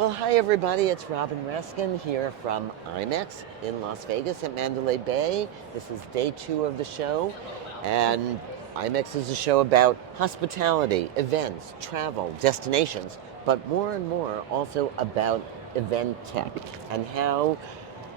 Well, hi everybody, it's Robin Raskin here from IMEX in Las Vegas at Mandalay Bay. This is day 2 of the show, and IMEX is a show about hospitality, events, travel, destinations, but more and more also about event tech and how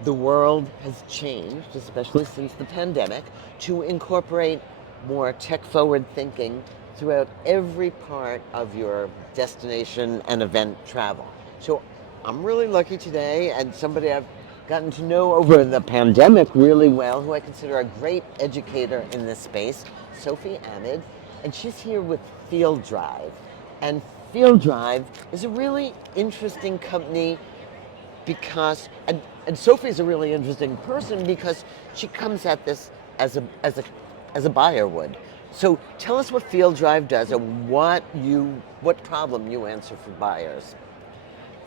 the world has changed, especially since the pandemic, to incorporate more tech-forward thinking throughout every part of your destination and event travel. So I'm really lucky today, and somebody I've gotten to know over the pandemic really well, who I consider a great educator in this space, Sophie Ahmed, and she's here with Fielddrive. And Fielddrive is a really interesting company because, and Sophie's a really interesting person because she comes at this as a buyer would. So tell us what Fielddrive does and what problem you answer for buyers.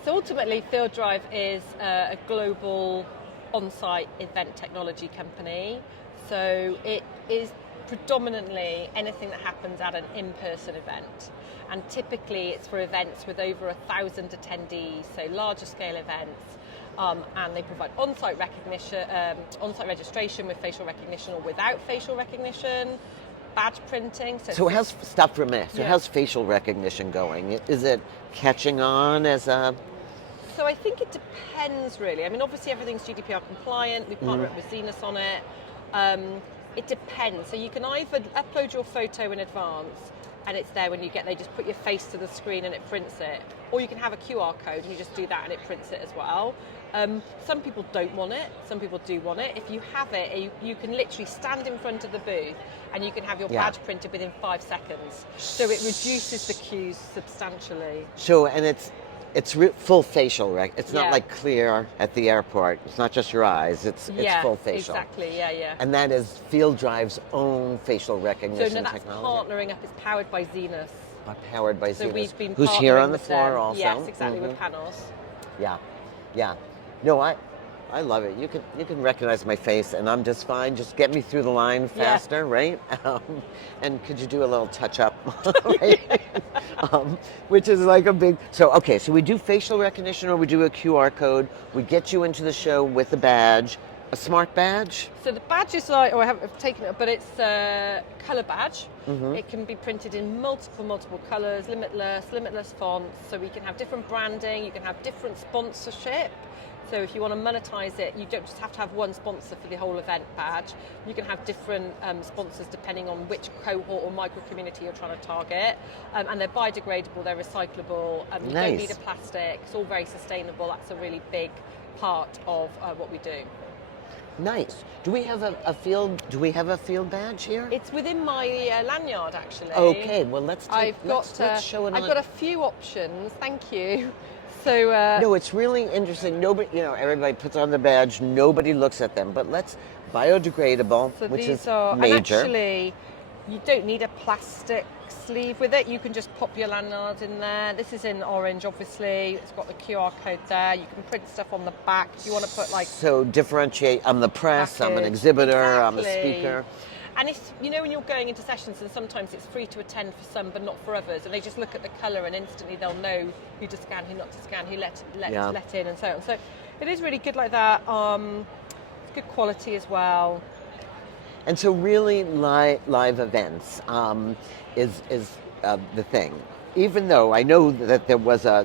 So ultimately, Fielddrive is a global on-site event technology company. So it is predominantly anything that happens at an in-person event. And typically it's for events with over 1,000 attendees, so larger scale events. And they provide on-site recognition, on-site registration with facial recognition or without facial recognition, badge printing. Stop for a minute. So how's facial recognition going? Is it catching on as a... So I think it depends really. I mean, obviously everything's GDPR compliant. We partner up with Zenus on it. It depends. So you can either upload your photo in advance and it's there when you get there, just put your face to the screen and it prints it. Or you can have a QR code and you just do that and it prints it as well. Some people don't want it, some people do want it. If you have it, you can literally stand in front of the booth and you can have your badge printed within 5 seconds. So it reduces the queues substantially. So, and it's full facial, right? It's not like clear at the airport. It's not just your eyes. It's full facial. Exactly. Yeah. And that is Fielddrive's own facial recognition technology. So that's partnering up. It's powered by Zenus. Powered by Zenus. So we've been who's here on the floor them. also. Yes, exactly, with panels. Yeah. No, I love it. You can recognize my face, and I'm just fine. Just get me through the line faster, right? And could you do a little touch up, right? Which is like a big. So we do facial recognition, or we do a QR code. We get you into the show with a badge, a smart badge. So the badge is like, I've taken it, but it's a color badge. It can be printed in multiple colors, limitless fonts. So we can have different branding. You can have different sponsorship. So if you want to monetize it, you don't just have to have one sponsor for the whole event badge. You can have different sponsors depending on which cohort or micro community you're trying to target. And they're biodegradable, they're recyclable. You don't need a plastic. It's all very sustainable. That's a really big part of what we do. Nice. Do we have a field badge here? It's within my lanyard, actually. Okay. Well, let's show it on. I've got a few options. Thank you. So, no, it's really interesting. Nobody, everybody puts on the badge. Nobody looks at them. But biodegradable, so which these is are, major. And actually, you don't need a plastic sleeve with it. You can just pop your lanyard in there. This is in orange, obviously. It's got the QR code there. You can print stuff on the back. Do you want to put So differentiate. I'm the press. I'm an exhibitor. I'm a speaker. And if when you're going into sessions, and sometimes it's free to attend for some, but not for others, and they just look at the colour and instantly they'll know who to scan, who not to scan, who let in, and so on. So it is really good like that. It's good quality as well. And so really live events is the thing. Even though I know that it was a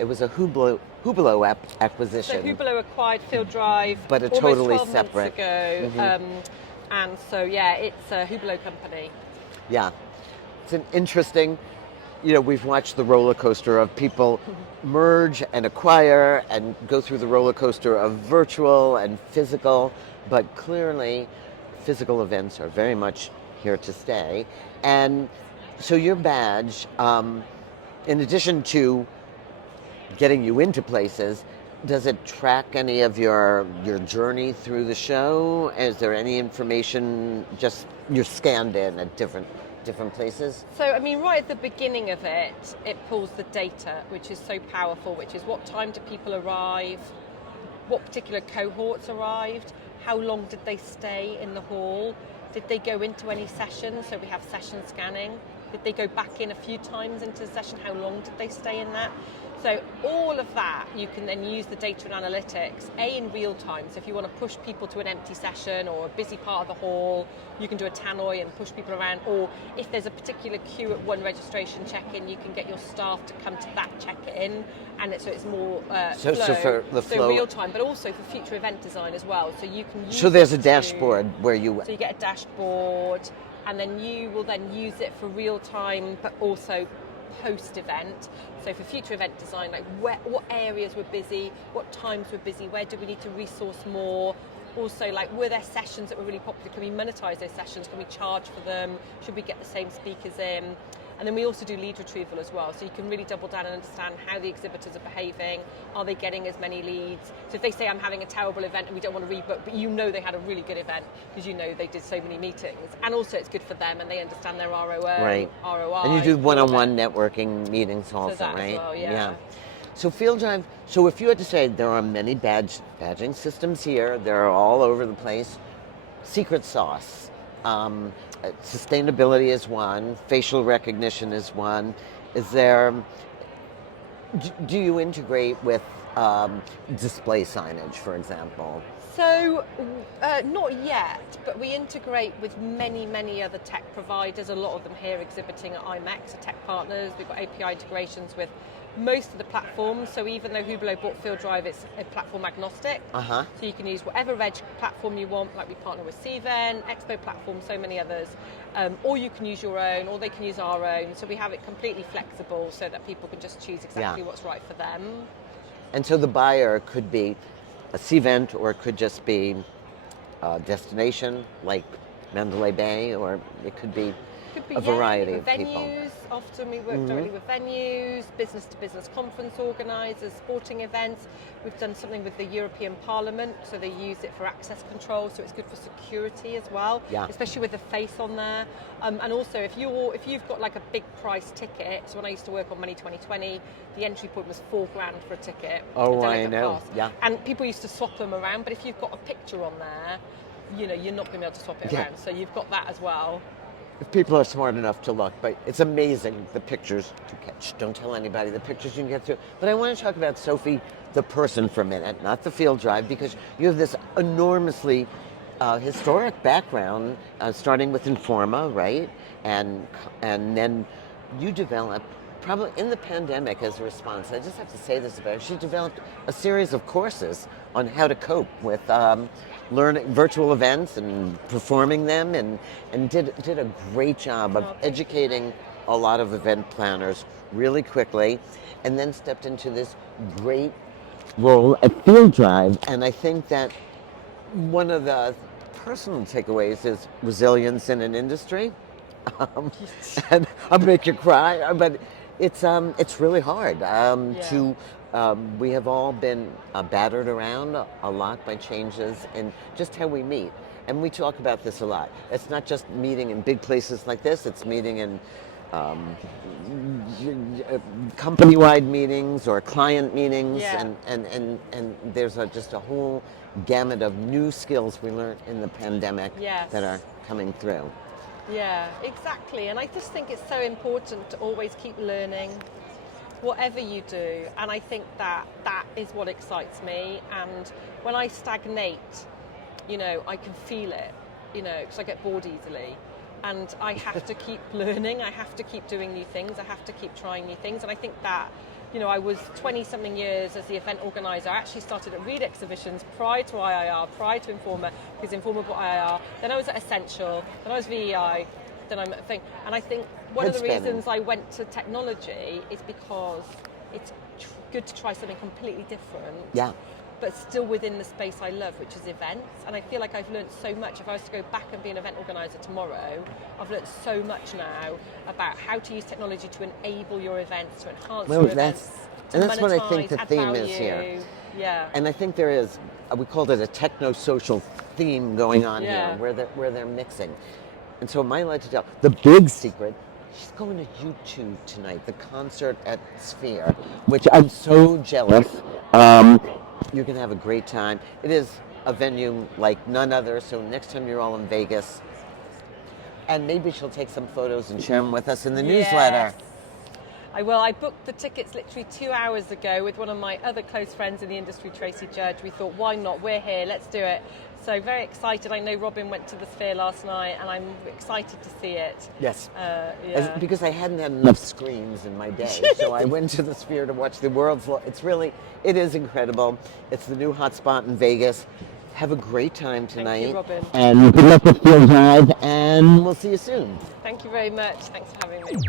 Hublot acquisition. So Hublot acquired Fielddrive, but almost totally 12 separate. months ago. And so, it's a Hublot company. Yeah. It's an interesting, we've watched the roller coaster of people merge and acquire and go through the roller coaster of virtual and physical, but clearly physical events are very much here to stay. And so your badge, in addition to getting you into places, does it track any of your journey through the show? Is there any information just you're scanned in at different places? So, I mean, right at the beginning of it pulls the data, which is so powerful, which is what time do people arrive, what particular cohorts arrived, how long did they stay in the hall, did they go into any sessions? So we have session scanning. Did they go back in a few times into the session? How long did they stay in that? So all of that, you can then use the data and analytics, in real time. So if you want to push people to an empty session or a busy part of the hall, you can do a tannoy and push people around. Or if there's a particular queue at one registration check-in, you can get your staff to come to that check-in, and so it's more so for the flow, real time, but also for future event design as well. So you can use so there's a dashboard where you... So you get a dashboard, and then you will then use it for real time, but also post-event. So for future event design, like what areas were busy, what times were busy, where do we need to resource more? Also, like, were there sessions that were really popular? Can we monetize those sessions? Can we charge for them? Should we get the same speakers in? And then we also do lead retrieval as well. So you can really double down and understand how the exhibitors are behaving. Are they getting as many leads? So if they say, I'm having a terrible event and we don't want to rebook, but you know they had a really good event because you know they did so many meetings. And also it's good for them and they understand their ROI. And you do one-on-one networking meetings also, so that right? As well, yeah. So Fielddrive, so if you had to say, there are many badging systems here, they're all over the place. Secret sauce. Sustainability is one, facial recognition is one. Is there, do you integrate with display signage, for example? So, not yet, but we integrate with many, many other tech providers, a lot of them here exhibiting at IMEX, are tech partners. We've got API integrations with most of the platforms, so even though Hublot bought Fielddrive, it's a platform agnostic. So you can use whatever reg platform you want, like we partner with CVEN, Expo Platform, so many others. Or you can use your own, or they can use our own. So we have it completely flexible so that people can just choose exactly what's right for them. And so the buyer could be a CVEN, or it could just be a destination like Mandalay Bay, or it could be a variety of venues. people. Often we work directly with venues, business-to-business conference organisers, sporting events. We've done something with the European Parliament, so they use it for access control, so it's good for security as well, especially with the face on there. And also, if you've got like a big price ticket, so when I used to work on Money 2020, the entry point was $4,000 for a ticket. Oh, I know. Pass. Yeah. And people used to swap them around, but if you've got a picture on there, you know, you're not going to be able to swap it around. So you've got that as well. If people are smart enough to look, but it's amazing the pictures to catch. Don't tell anybody the pictures you can get through. But I want to talk about Sophie, the person, for a minute, not the Fielddrive, because you have this enormously historic background, starting with Informa, right? And then you developed, probably in the pandemic as a response, I just have to say this about her, she developed a series of courses on how to cope with learning virtual events and performing them, and did a great job of educating a lot of event planners really quickly, and then stepped into this great role at Fielddrive. And I think that one of the personal takeaways is resilience in an industry. And I'll make you cry, but it's really hard to. We have all been battered around a lot by changes in just how we meet. And we talk about this a lot. It's not just meeting in big places like this, it's meeting in company-wide meetings or client meetings, and there's just a whole gamut of new skills we learned in the pandemic that are coming through. Yeah, exactly. And I just think it's so important to always keep learning, whatever you do. And I think that is what excites me. And when I stagnate, you know, I can feel it, you know, because I get bored easily. And I have to keep learning. I have to keep doing new things. I have to keep trying new things. And I think that, you know, I was 20-something years as the event organizer. I actually started at Reed Exhibitions prior to IIR, prior to Informa, because Informa bought IIR. Then I was at Essential, then I was VEI, then I'm at Thing. And I think one of the reasons I went to technology is because it's good to try something completely different. Yeah. But still within the space I love, which is events. And I feel like I've learned so much. If I was to go back and be an event organizer tomorrow, I've learned so much now about how to use technology to enable your events, to enhance your events, and that's what I think the theme is here. Yeah. And I think there is, we called it a techno-social theme going on here, where they're mixing. And so am I allowed to tell the big secret? She's going to YouTube tonight, the concert at Sphere, which I'm so jealous. You're going to have a great time. It is a venue like none other, so next time you're all in Vegas, And maybe she'll take some photos and share them with us in the newsletter. I will. I booked the tickets literally 2 hours ago with one of my other close friends in the industry, Tracy Judge. We thought, why not? We're here, let's do it. So very excited. I know Robin went to the Sphere last night and I'm excited to see it. Yes. Yeah. Because I hadn't had enough screens in my day. So I went to the Sphere to watch the world's... It is incredible. It's the new hotspot in Vegas. Have a great time tonight. Thank you, Robin. And good luck with Fielddrive, and we'll see you soon. Thank you very much. Thanks for having me.